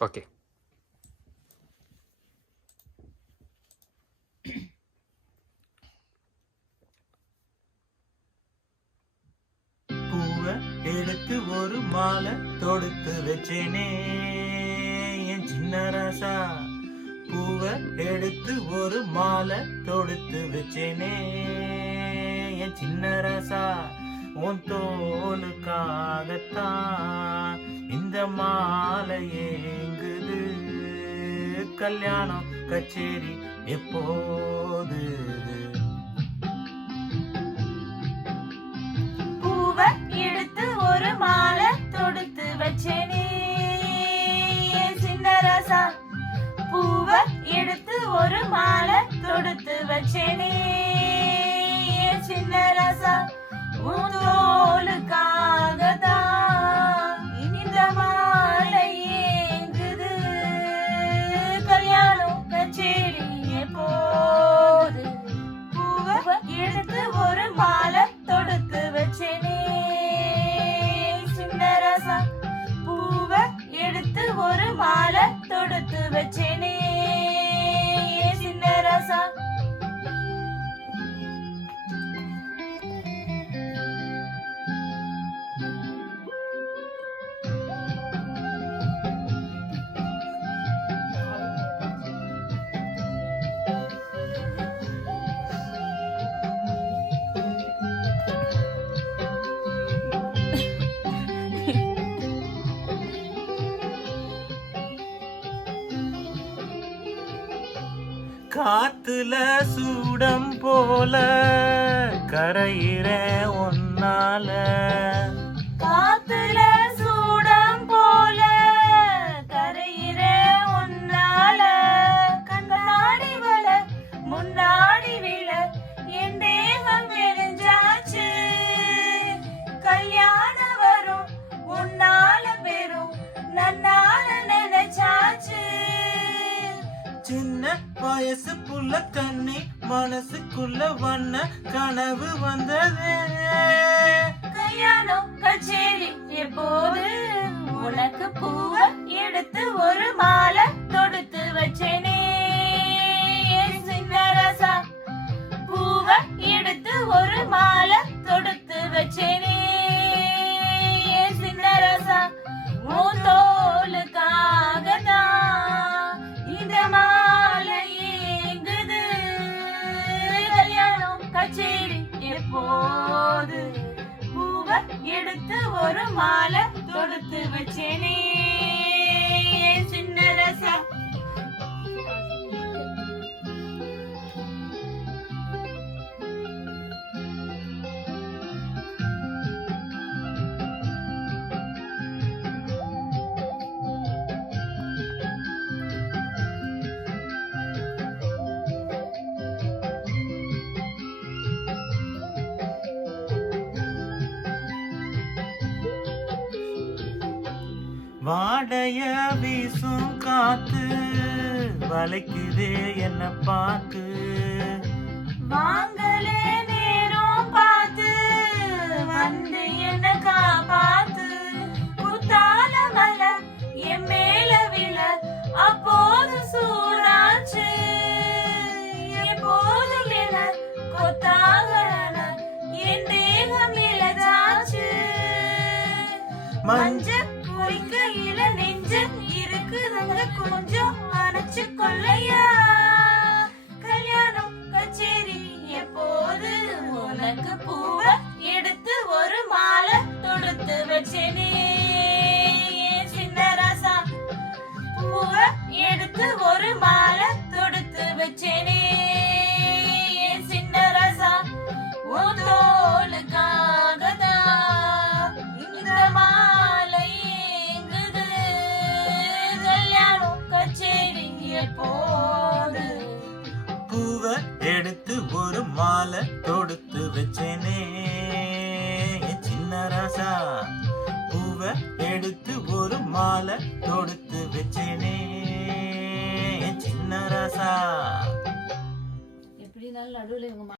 Okay. பூவை எடுத்து ஒரு மாலை தொடுத்து வச்சேனே என் சின்ன ராசா. பூவை எடுத்து ஒரு மாலை தொடுத்து வச்சேனே என் சின்ன ராசா. உன் தோலுக்காகத்தான் இந்த மாலை ஏங்குது. கல்யாணம் கச்சேரி எப்போது? பூவை எடுத்து ஒரு மாலை தொடுத்து வச்சேனே சின்ன ராசா. பூவை எடுத்து ஒரு மாலை தொடுத்து வச்சேனே சின்ன ராசா. உன் தோலுக்காகத்தான் இந்த மாலை ஏங்குது. கல்யாணம் கச்சேரி எப்போது? பூவை எடுத்து ஒரு மாலை தொடுத்து வச்சேனே சின்ன ராசா. பூவை எடுத்து ஒரு மாலை தொடுத்து வச்சேனே சின்ன ராசா. காத்துல சூடம் போல கரையிற ஒன்னால. காத்துல சூடம் போல கரையிற உன்னால. கண்ணாடி வள முன்னாடி விழ என் தேகம் விரிஞ்சாச்சு. கல்யாணம் வரும் உன்னால பெரும் நன்னால நினைச்சாச்சு. சின்ன வயசு புள்ள கண்ணி மனசுக்குள்ள வண்ண கனவு வந்ததே. கல்யாணம் கச்சேரி எப்போது? உனக்கு பூவை எடுத்து ஒரு மாலை தொடுத்து வச்சேனே சின்ன ராசா. பூவை எடுத்து ஒரு மாலை தொடுத்து வச்சேனே சின்ன ராசா. உன் தோலுக்காகத்தான் இந்த மாலை ஏங்குது. கல்யாணம் கச்சேரி எப்போது? பூவை எடுத்து ஒரு மாலை தொடுத்து வச்சேனே சின்ன ராசா. வாடைய வீசும் காத்து வளைக்குதே என்ன பார்த்து. வாங்கலே நேரம் பார்த்து வந்து என்ன காப்பாத்து. குத்தால மலை என் மேல விழ அப்போது சூடாச்சு. எப்போதும் என கொத்தாக என் தேகம் இழதாச்சு. மஞ்ச குறிக்கையில நெஞ்ச இருக்குதுங்க கொஞ்சம் அணைச்சு கொள்ளையா. கல்யாணம் கச்சேரி எப்போது? உனக்கு பூவை எடுத்து ஒரு மாலை தொடுத்து வச்சேனே சின்ன ராசா. பூவை எடுத்து ஒரு மாலை தொடுத்து வச்சேனே சின்ன ராசா. உன் தோலுக்காகத்தான் இந்த மாலை ஏங்குது. கல்யாணம் கச்சேரி எப்போது? பூவை எடுத்து ஒரு மாலை தொடுத்து வச்சேனே என் சின்ன ராசா. பூவை எடுத்து ஒரு மாலை தொடுத்து வச்சேனே என் சின்ன ராசா. எப்படினாலும் நடுவில் இவங்க